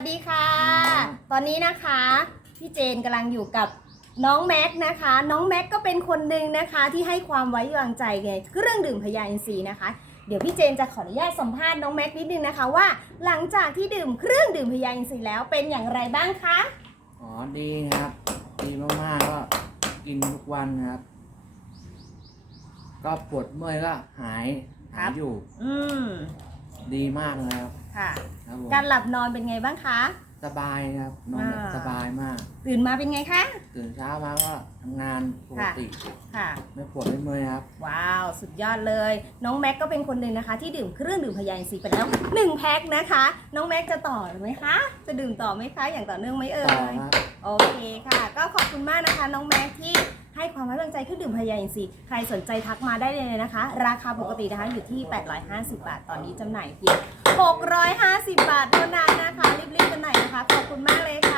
สวัสดีค่ะ ตอนนี้นะคะ พี่เจนกำลังอยู่กับน้องแม็กซ์นะคะ น้องแม็กซ์ก็เป็นคนหนึ่งนะคะที่ให้ความไว้วางใจไงเครื่องดื่มพยาอินทรีย์นะคะ เดี๋ยวพี่เจนจะขออนุญาตสัมภาษณ์น้องแม็กซ์นิดนึงนะคะว่า หลังจากที่ดื่มเครื่องดื่มพยาอินทรีย์แล้วเป็นอย่างไรบ้างคะ อ๋อดีครับ ดีมากๆก็กินทุกวันครับ ก็ปวดเมื่อยก็หายหายอยู่อืม ดีมากเลยครับ ค่ะ ครับผมการหลับนอนเป็นไงบ้างคะ สบายครับนอนแบบอ่า สบายมาก ตื่นมาเป็นไงคะ ตื่นเช้ามาก็ทำงานปกติ ค่ะ ไม่ปวดไม่เมื่อยครับ ว้าว สุดยอดเลย น้องแม็กก็เป็นคนหนึ่งนะคะ ที่ดื่มเครื่องดื่มพยาอินทรีย์ไปแล้วหนึ่งแพ็คนะคะ น้องแม็กจะต่อไหมคะ จะดื่มต่อไหมคะ อย่างต่อเนื่องไหมเอ่ต่อยครับ โอเคค่ะ ก็ขอบคุณมากนะคะ น้องแม็กที่ให้ความไว้วางใจเครื่องดื่มพยาอินทรีย์ใครสนใจทักมาได้เลยนะคะ ราคาปกตินะคะอยู่ที่ 850 บาท ตอนนี้จำหน่ายเพียง 650บาทเท่านั้นนะคะรีบๆกันหน่อยนะคะขอบ คุณมากเลยค่ะ